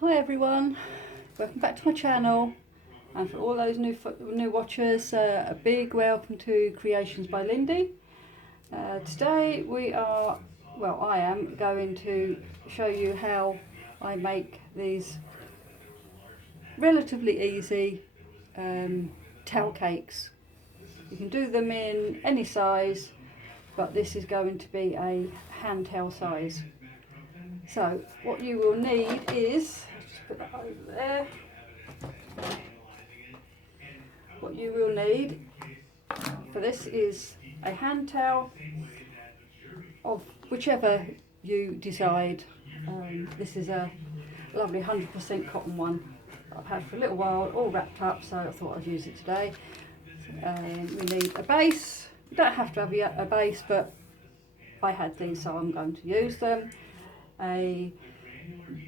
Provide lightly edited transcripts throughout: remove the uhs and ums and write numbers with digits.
Hi everyone, welcome back to my channel, and for all those new watchers, a big welcome to Creations by Lindy. Today I am going to show you how I make these relatively easy towel cakes. You can do them in any size, but this is going to be a hand towel size. So what you will need is, just put that over there. What you will need for this is a hand towel of whichever you decide. This is a lovely 100% cotton one that I've had for a little while, all wrapped up, so I thought I'd use it today. We need a base. You don't have to have a base, but I had these, so I'm going to use them. A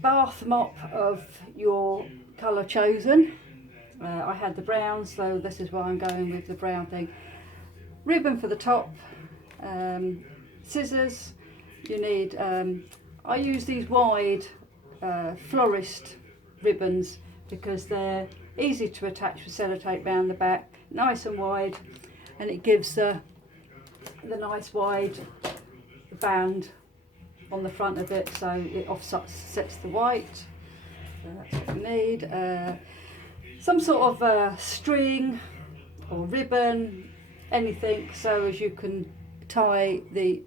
bath mop of your colour chosen. I had the brown, so this is why I'm going with the brown thing. Ribbon for the top, scissors. You need, I use these wide florist ribbons because they're easy to attach with sellotape round the back, nice and wide, and it gives the nice wide band on the front of it, so it offsets the white. So that's what we need. Some sort of string or ribbon, anything, so as you can tie the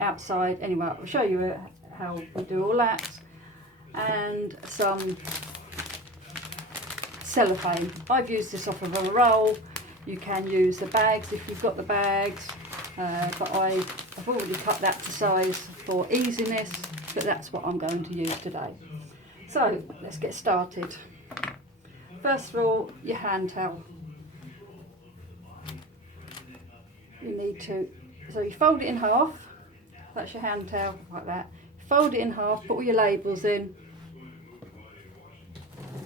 outside. Anyway, I'll show you how we do all that. And some cellophane. I've used this off of a roll. You can use the bags if you've got the bags, but I've already cut that to size for easiness, but that's what I'm going to use today. So let's get started. First of all, your hand towel. You need to, so you fold it in half. That's your hand towel, like that. Fold it in half, put all your labels in.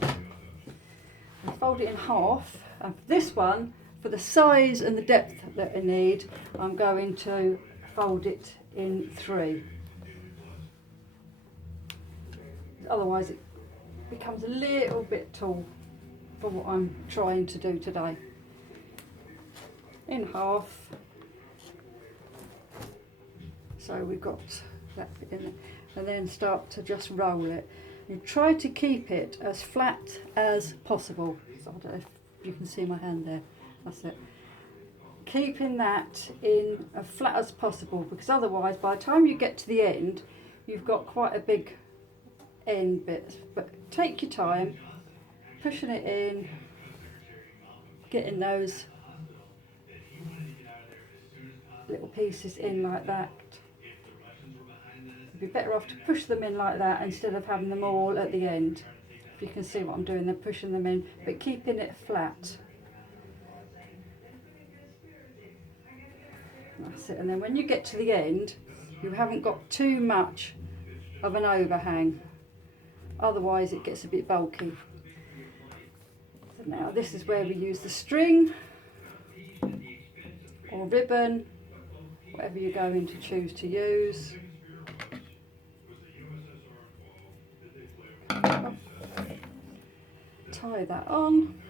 And fold it in half, and for this one, for the size and the depth that I need, I'm going to fold it in 3. Otherwise it becomes a little bit tall for what I'm trying to do today. In half. So we've got that bit in it, and then start to just roll it. And try to keep it as flat as possible. So I don't know if you can see my hand there. That's it. Keeping that in as flat as possible, because otherwise by the time you get to the end you've got quite a big end bit. But take your time, pushing it in, getting those little pieces in like that. You'd be better off to push them in like that instead of having them all at the end. If you can see what I'm doing, they're pushing them in, but keeping it flat. That's it. And then when you get to the end, you haven't got too much of an overhang, otherwise it gets a bit bulky. So now this is where we use the string or ribbon, whatever you're going to choose to use. Tie that on,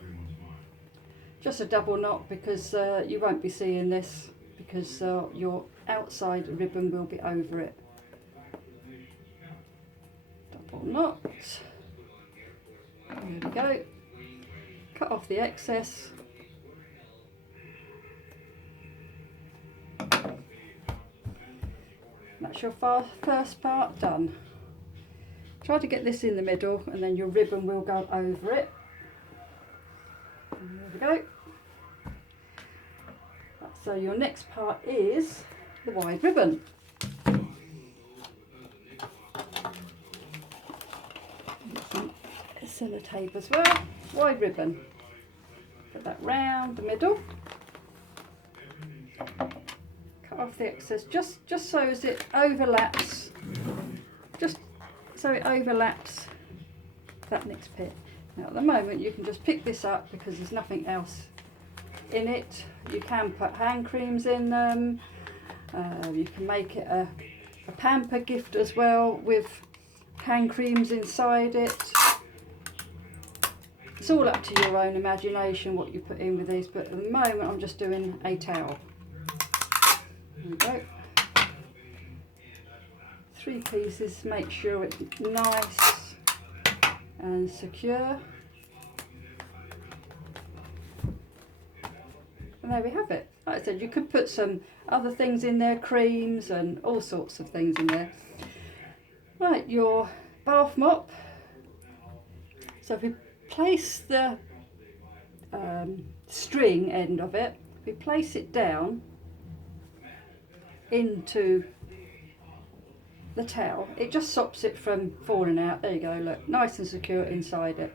just a double knot, because you won't be seeing this, because your outside ribbon will be over it. Double knot. There we go. Cut off the excess. That's your first part done. Try to get this in the middle, and then your ribbon will go over it. And there we go. So your next part is the wide ribbon. Some sellotape as well. Wide ribbon. Put that round the middle. Cut off the excess just so as it overlaps. Just so it overlaps that next bit. Now at the moment you can just pick this up because there's nothing else in it. You can put hand creams in them. You can make it a pamper gift as well with hand creams inside it. It's all up to your own imagination what you put in with these, but at the moment I'm just doing a towel. There we go. 3 pieces, make sure it's nice and secure. And there we have it. Like I said, you could put some other things in there, creams and all sorts of things in there. Right, your bath mop. So if we place the string end of it, we place it down into the towel, it just stops it from falling out. There you go, look, nice and secure inside it.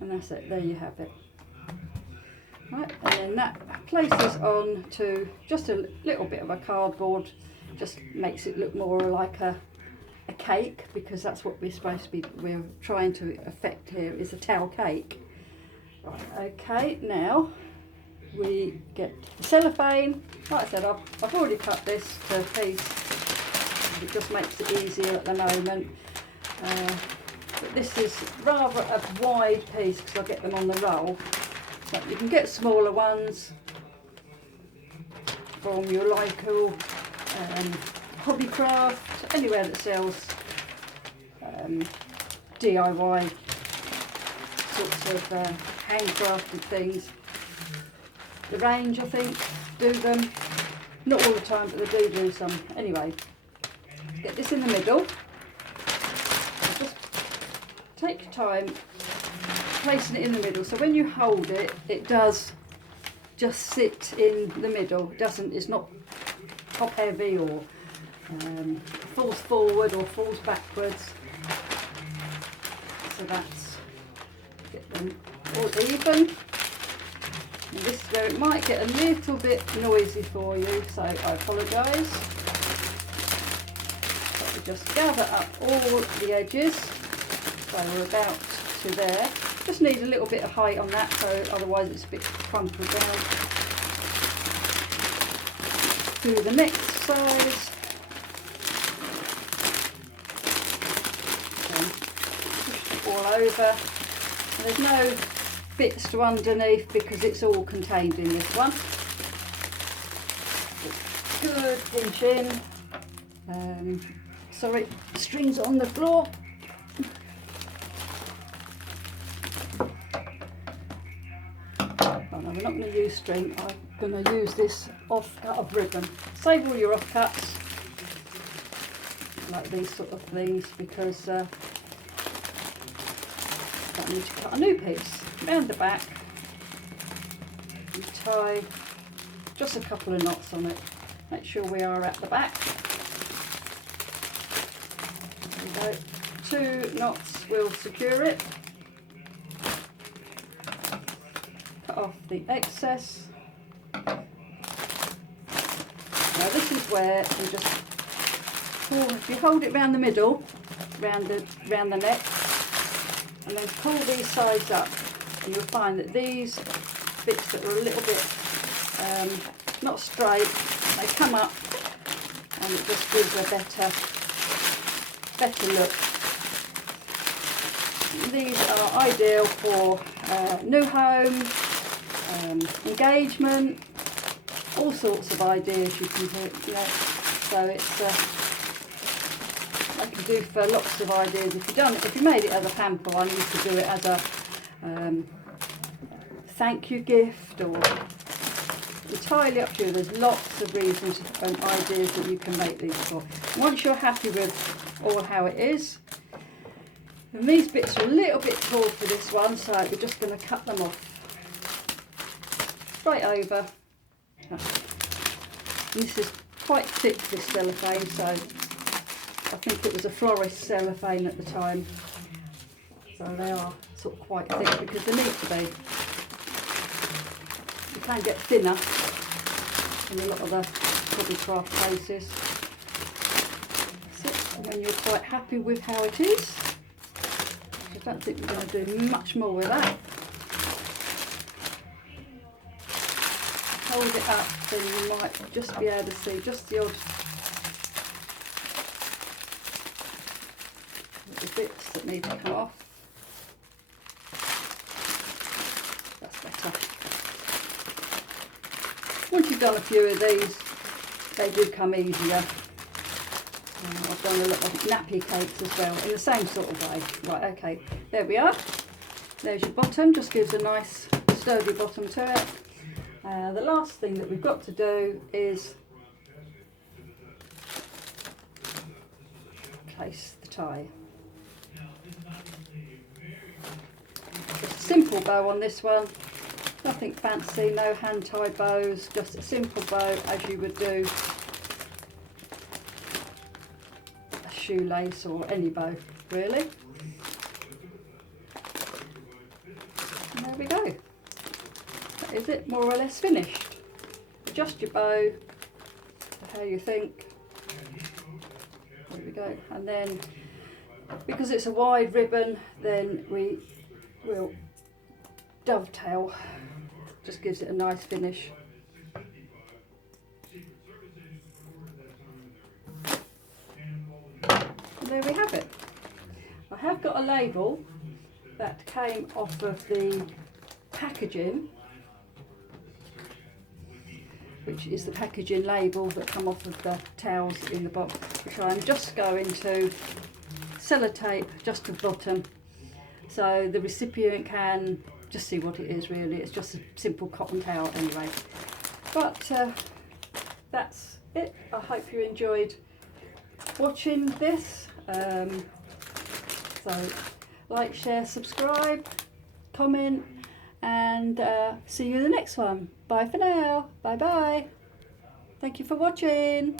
And that's it, there you have it. Right, and then that places on to just a little bit of a cardboard, just makes it look more like a cake, because that's what we're trying to affect here, is a towel cake. Right, okay, now we get the cellophane. Like I said, I've already cut this to a piece. It just makes it easier at the moment. But this is rather a wide piece because I get them on the roll. But you can get smaller ones from your local Hobbycraft, anywhere that sells DIY sorts of handcrafted things. The range, I think, do them. Not all the time, but they do some. Anyway, get this in the middle. Just take your time placing it in the middle. So when you hold it, it does just sit in the middle. It's not top heavy or falls forward or falls backwards. So that's, get them all even. And this is where it might get a little bit noisy for you, so I apologise. So we just gather up all the edges, so we're about to there. Just need a little bit of height on that, so otherwise it's a bit crumpled down. Do the next side. Push it all over. And there's no bits to underneath because it's all contained in this one. Good pinch in. Sorry, the string's on the floor. Oh no, we're not going to use string. I'm going to use this off-cut of ribbon. Save all your off-cuts, like these sort of things, because I need to cut a new piece. Round the back, and tie just a couple of knots on it. Make sure we are at the back. There we go. 2 knots will secure it. Cut off the excess. Now this is where you just pull, if you hold it round the middle, round the neck, and then pull these sides up, and you'll find that these bits that are a little bit not straight, they come up, and it just gives a better look. These are ideal for new home, engagement, all sorts of ideas you can do. You know, so it's I can do for lots of ideas. If you made it as a pamper one, you could do it as a thank you gift, or entirely up to you. There's lots of reasons and ideas that you can make these for. Once you're happy with all how it is, and these bits are a little bit tall for this one, so we're just going to cut them off straight over. And this is quite thick, this cellophane, so I think it was a florist cellophane at the time, so they are sort of quite thick because they need to be. You can get thinner in a lot of the Hobbycraft places. So when you're quite happy with how it is, I don't think we're going to do much more with that. Hold it up, then you might just be able to see just the odd little bits that need to come off. Once you've done a few of these, they do come easier. I've done a lot of nappy cakes as well, in the same sort of way. Right, okay, there we are. There's your bottom, just gives a nice sturdy bottom to it. The last thing that we've got to do is place the tie. Just a simple bow on this one, nothing fancy, no hand tie bows, just a simple bow as you would do a shoelace or any bow really. And there we go. That is it, more or less finished. Adjust your bow to how you think. There we go. And then, because it's a wide ribbon, then we will dovetail. Just gives it a nice finish. And there we have it. I have got a label that came off of the packaging, which is the packaging label that come off of the towels in the box, which I'm just going to sellotape just to the bottom so the recipient can just see what it is really. It's just a simple cotton towel anyway. But that's it. I hope you enjoyed watching this. So like, share, subscribe, comment, and see you in the next one. Bye for now. Bye bye. Thank you for watching.